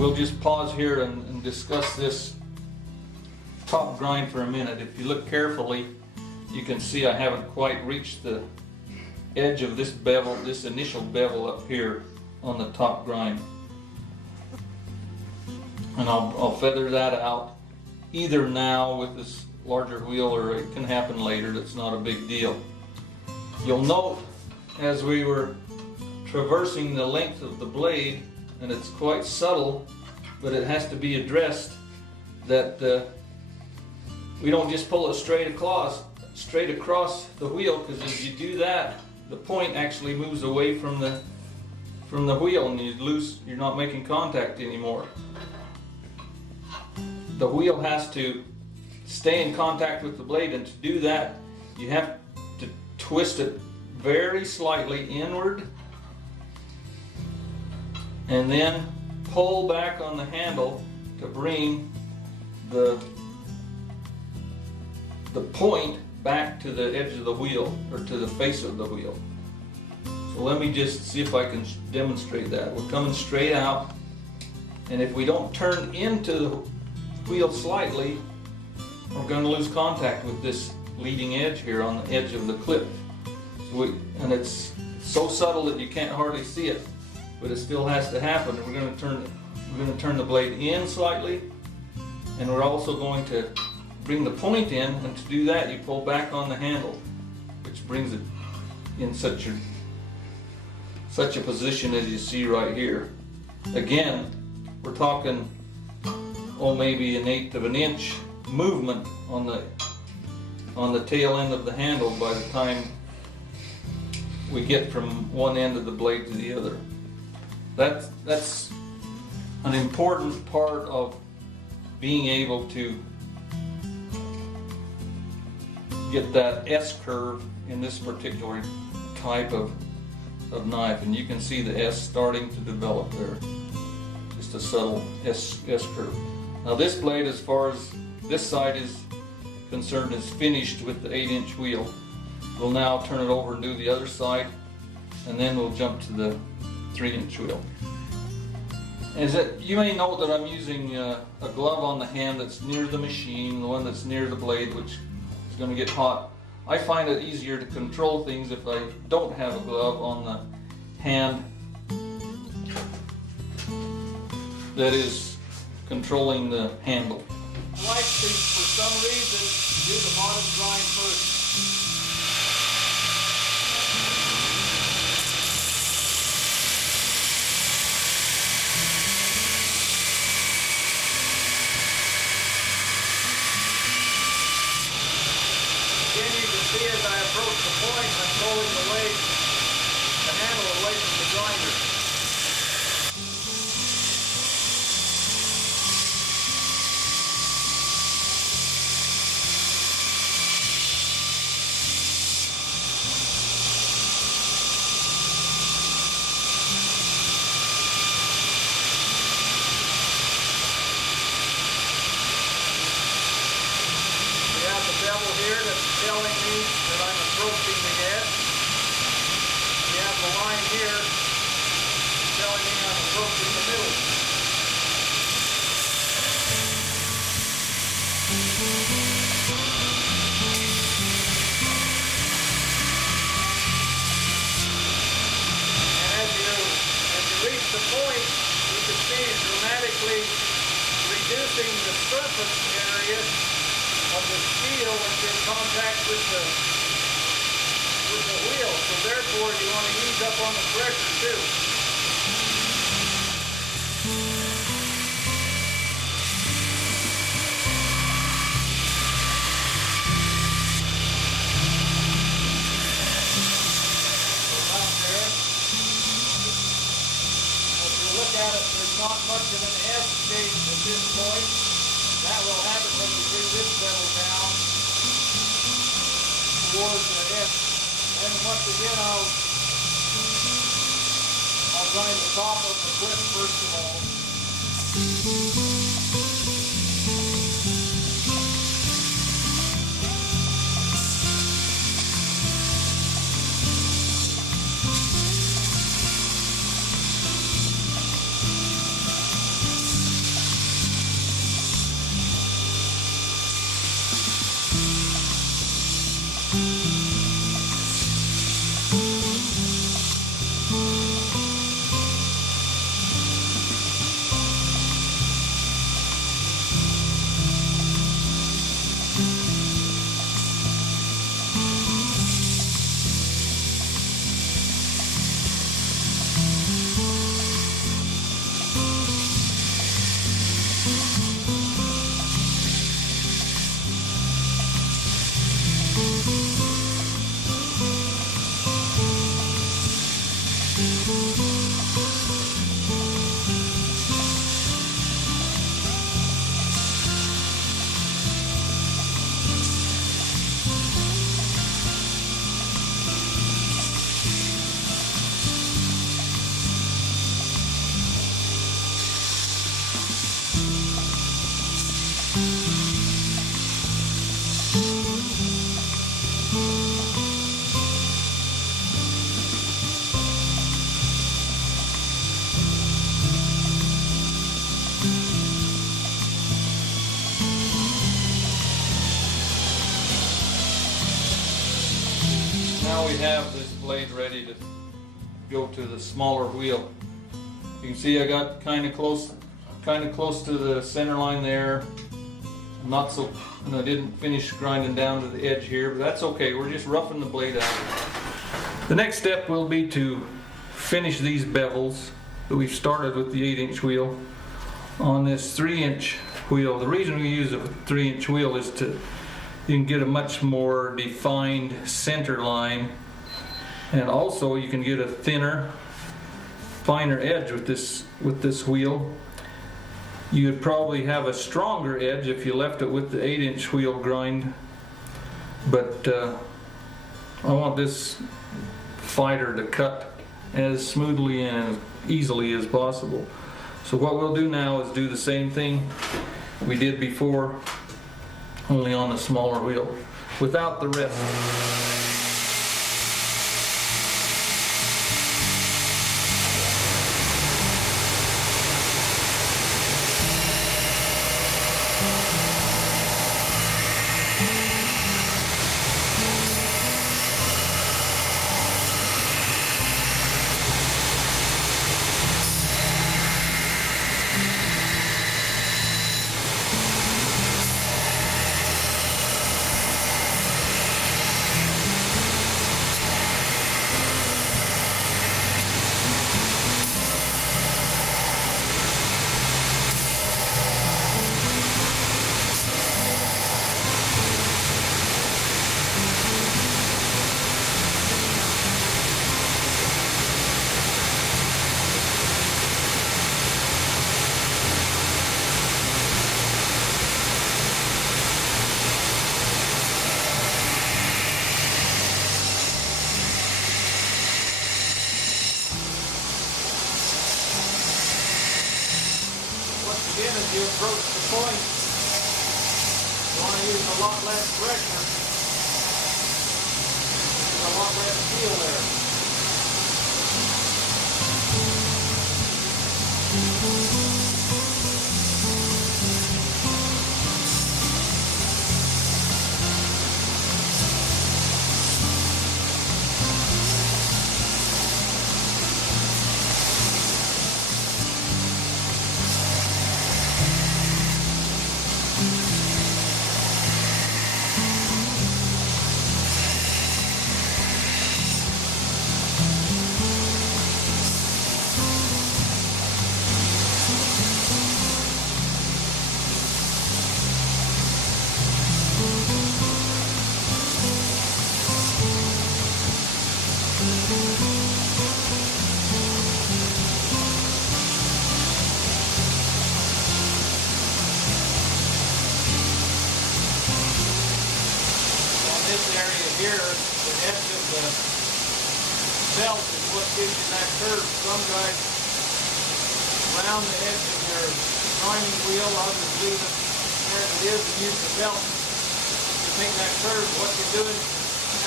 we'll just pause here and discuss this top grind for a minute. If you look carefully, you can see I haven't quite reached the edge of this bevel, this initial bevel up here on the top grind. And I'll feather that out either now with this larger wheel, or it can happen later. That's not a big deal. You'll note as we were traversing the length of the blade, and it's quite subtle, but it has to be addressed, that we don't just pull it straight across the wheel, because if you do that, the point actually moves away from the wheel, and you're not making contact anymore. The wheel has to stay in contact with the blade, and to do that you have to twist it very slightly inward and then pull back on the handle to bring the point back to the edge of the wheel, or to the face of the wheel. So let me just see if I can demonstrate that. We're coming straight out, and if we don't turn into the wheel slightly, we're going to lose contact with this leading edge here on the edge of the clip. And it's so subtle that you can't hardly see it, but it still has to happen. And we're going to turn the blade in slightly, and we're also going to bring the point in, and to do that you pull back on the handle, which brings it in such a position as you see right here. Again, we're talking maybe 1/8 of an inch movement on the tail end of the handle by the time we get from one end of the blade to the other. That's an important part of being able to get that S curve in this particular type of knife, and you can see the S starting to develop there. Just a subtle S curve. Now this blade, as far as this side is concerned, is finished with the 8-inch wheel. We'll now turn it over and do the other side, and then we'll jump to the 3-inch wheel. You may note that I'm using a glove on the hand that's near the machine, the one that's near the blade, which is going to get hot. I find it easier to control things if I don't have a glove on the hand that is controlling the handle. I like to, for some reason, do the bottom grind first. Again, you can see as I approach the point, I'm pulling the handle away from the grinder. Here that's telling me that I'm approaching the edge. We have the line here telling me I'm approaching the middle. And as you reach the point, you can see dramatically reducing the surface area of the steel that's in contact with the wheel, so therefore you want to ease up on the pressure too. So about there. If you look at it, there's not much of an S shape at this point. That will happen when you bring this bevel down towards the S. And once again, I'll grind the top of the clip first of all. Now we have this blade ready to go to the smaller wheel. You can see I got kind of close to the center line there. Not so, and I didn't finish grinding down to the edge here, but that's okay. We're just roughing the blade out. The next step will be to finish these bevels that we've started with the 8-inch wheel on this 3-inch wheel. The reason we use a 3-inch wheel is you can get a much more defined center line, and also you can get a thinner, finer edge with this wheel. You would probably have a stronger edge if you left it with the 8-inch wheel grind, but I want this fighter to cut as smoothly and as easily as possible. So what we'll do now is do the same thing we did before, only on a smaller wheel, without the rest. Again, as you approach the point, you want to use a lot less pressure. There's a lot less feel there. Here, the edge of the belt is what gives you that curve. Some guys round the edge of their grinding wheel, others leave it as it is and use the belt to make that curve. What you're doing,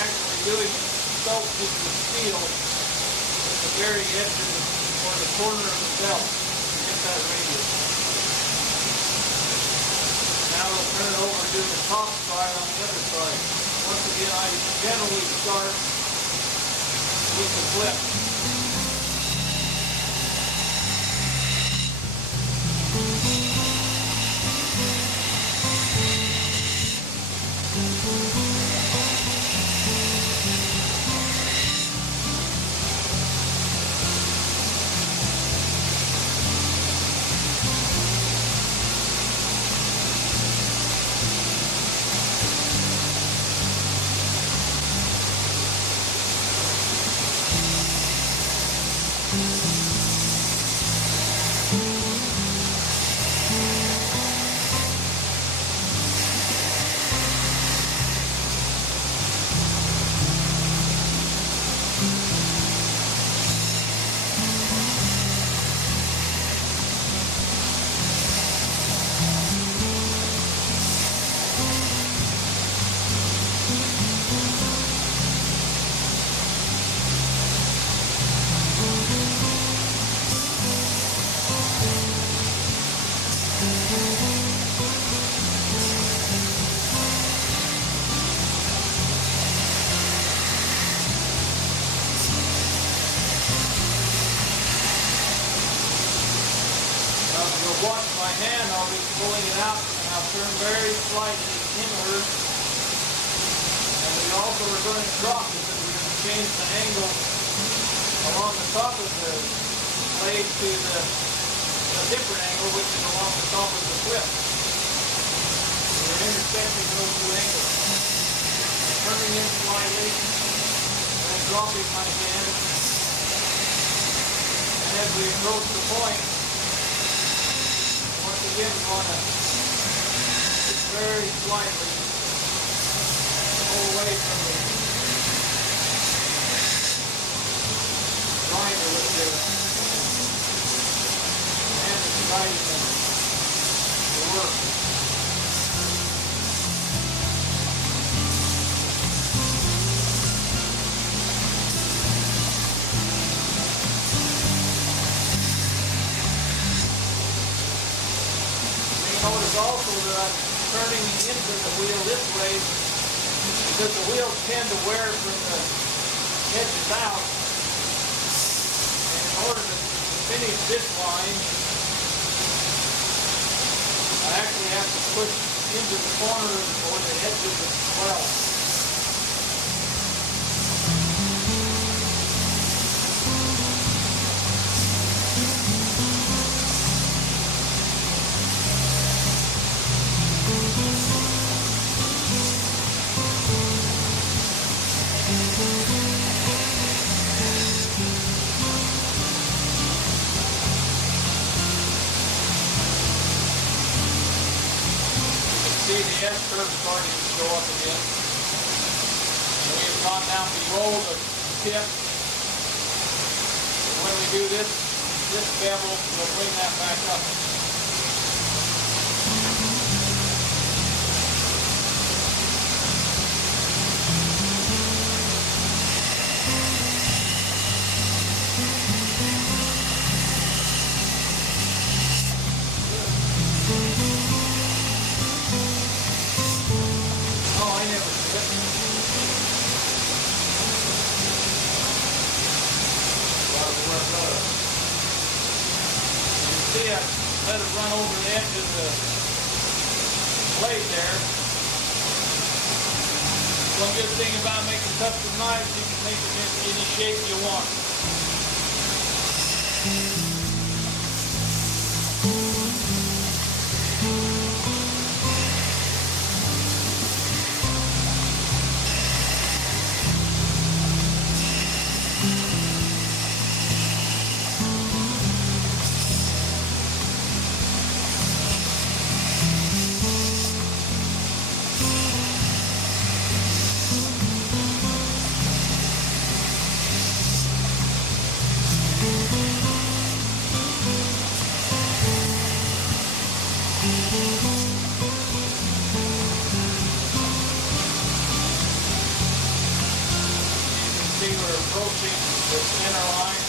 actually doing, is sculpting the steel at the very edge of or the corner of the belt to get that radius. Now we'll turn it over to the top side on the other side. Once again, I generally start with the flip. you'll watch my hand, I'll be pulling it out and I'll turn very slightly inward. And we also are going to drop it because we're going to change the angle along the top of the blade to a different angle, which is along the top of the clip. We're intersecting those two angles. Turning in slightly, and dropping my hand. And as we approach the point, once again we want to just very slightly pull away from the grinder with your hand is guiding the work. Notice also that I'm turning into the wheel this way because the wheels tend to wear from the edges out. And in order to finish this line, I actually have to push into the corner or the edges as well. See the S-curve starting to show up again. And we have gone down below the tip. And when we do this bevel will bring that back up. See, I let it run over the edge of the blade there. One good thing about making custom knives, you can make them in any shape you want. We're approaching the center line.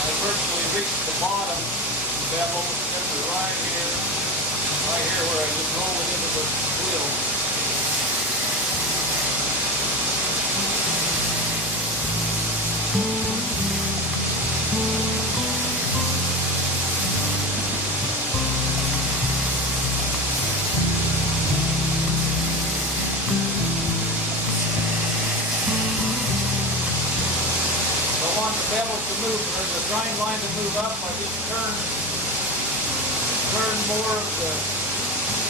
I virtually reached the bottom bevel. This is right here where I just roll it into the wheel. The bevel to move, or the grind line to move up, I just turn more of the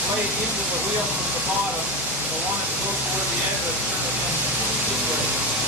blade into the wheel from the bottom. If I want it to go toward the edge, I turn it in this way.